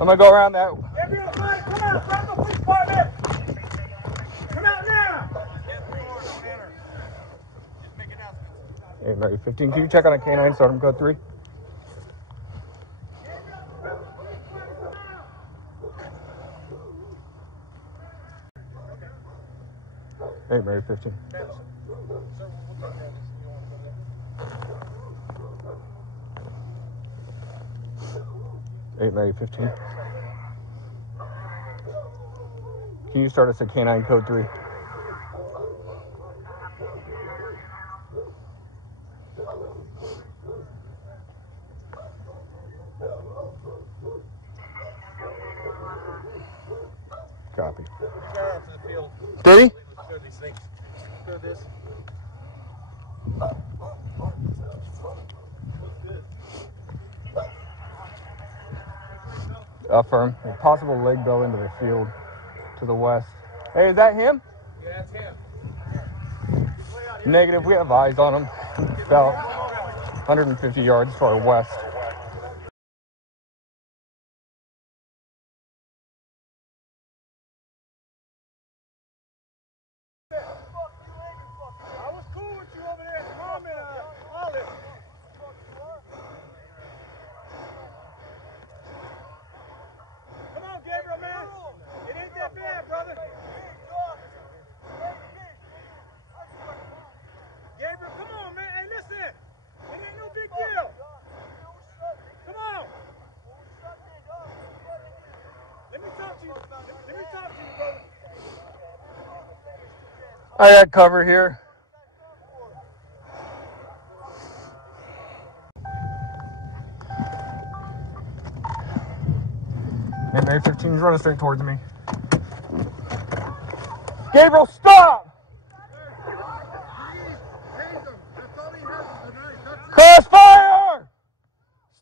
I'm gonna go around that. Everyone, come out! Fresno Police Department! Come out now! Hey, Mary 15, can you check on a canine, start him code 3? Hey, Mary 15. Hey, Mary 15. Can you start us at canine code 3? Copy. Dirty? Affirm. A possible leg bell into the field to the west. Hey, is that him? Yeah, that's him. Negative. We have eyes on him. About 150 yards to our west. I got cover here. Hey, Mary 15's running straight towards me. Gabriel, stop! Crossfire!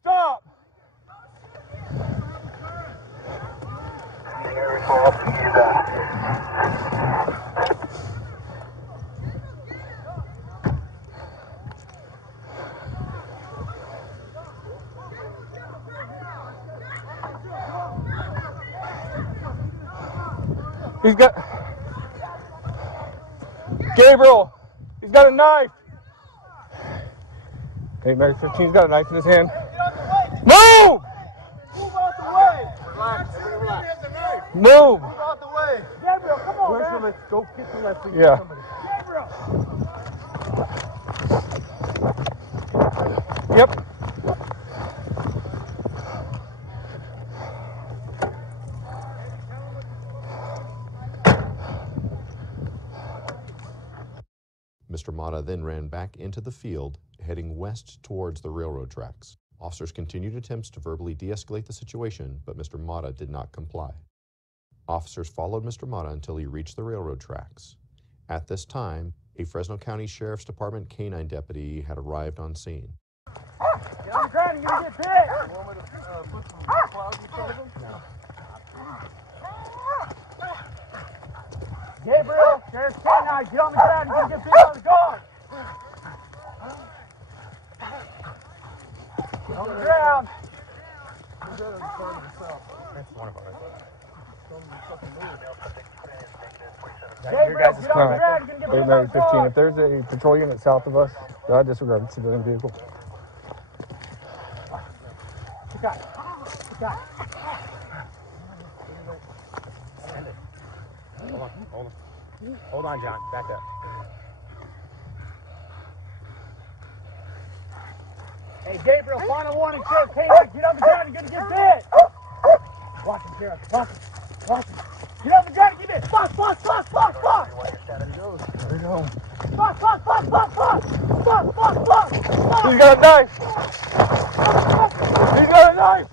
Stop! He's got... Gabriel! He's got a knife! Hey, Mary 15's got a knife in his hand. Move! Move out the way! Relax, relax. Move! Move out the way! Gabriel, come on, man! Let's go get the left. Yeah. Gabriel! Yep. Mr. Mata then ran back into the field, heading west towards the railroad tracks. Officers continued attempts to verbally de-escalate the situation, but Mr. Mata did not comply. Officers followed Mr. Mata until he reached the railroad tracks. At this time, a Fresno County Sheriff's Department canine deputy had arrived on scene. Get on the ground, you're gonna get bit! You want me to put some clouds in front of him? No. Gabriel, Sheriff's canine, get on the ground, you're gonna get bit by the dog! Get on the ground! That's one of ours. Gabriel, get on the ground, you're gonna get Hey, bit by Mary the 15, dog! if there's a patrol unit south of us, I disregard the civilian vehicle. Got it. Got it. Hold on, John. Back up. Hey, Gabriel, final warning, Sheriff canine, get on the ground, you're gonna get bit! Watch him, Sheriff, watch him, watch him. Get on the ground and get bit! Fuck! There we go. Fuck! He's got a knife! He's got a knife!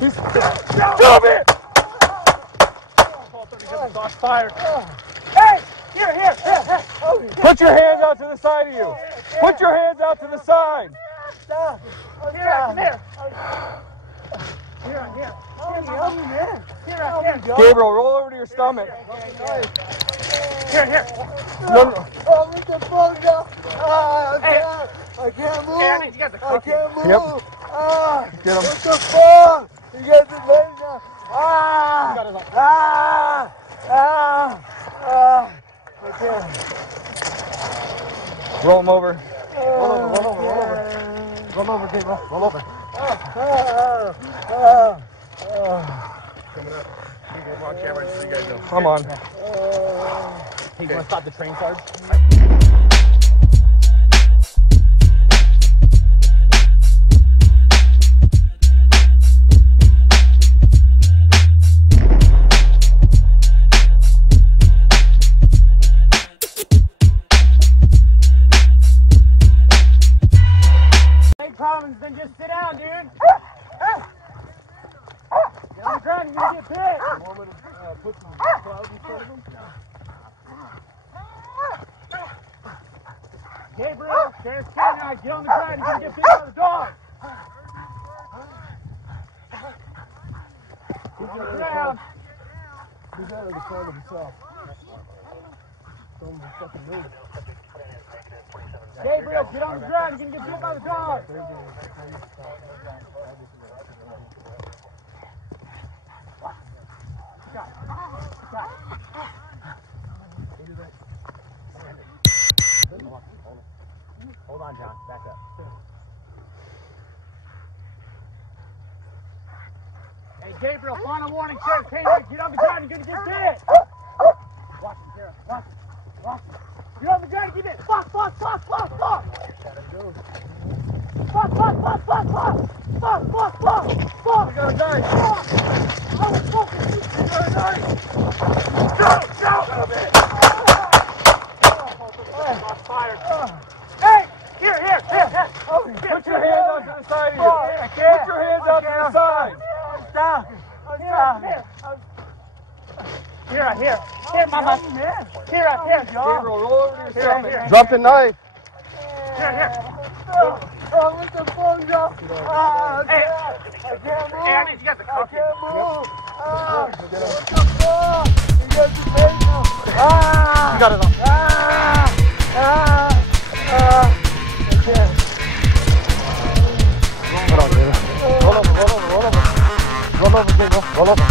He's... Stop it! Shots fired. Hey! Here! Put your hands out to the side of you! Put your hands out to the side! Come here! Here. Gabriel, roll over to your stomach. Here. No. Oh, what the fuck now? I can't move. Hey, I need you guys to I can't move. Yep. Ah, Get him. what the fuck? You guys are ready now. Okay. Roll him over. Roll over, Gabriel. Roll over. Coming up. We're on camera so you guys know. Come on. Hey, you want to stop the train, Sarge? Problems, then just sit down, dude. Get on the ground, you're gonna get bit. Put some clouds in front of him. Gabriel, Sheriff's Canine, get on the ground, you're gonna get bit by the dog. He's on the ground. He's out of the front of himself. Don't fucking move. Gabriel, get on the ground, you're gonna get bit by the dog. Hold on, John. Back up. Hey, Gabriel, final warning, Sheriff Canine, get on the ground, you're gonna get bit. Watch him, Sheriff. Watch him. Watch him. Get on the ground and get bit. Fuck. Fuck. Fuck. Fuck. Fuck. Fuck. Fuck. Fuck. Fuck. Fuck. Fuck. Fuck. Fuck. Fuck. You got a knife. Fuck. I was fucking. You got a knife. Go. Fired. Hey, here. Put your hands on to the side of you. Put your hands out to the side. Down. Here, Mama. Here. Gabriel, roll over to your stomach. Drop the knife. Here. What the fuck, Joe? Hey. I can't move. Hey, I need you guys to I come here. can't move. What the fuck? You got the pain now. You got it on. I can't. Hold on, Gabriel. Roll over, Gabriel. Roll over.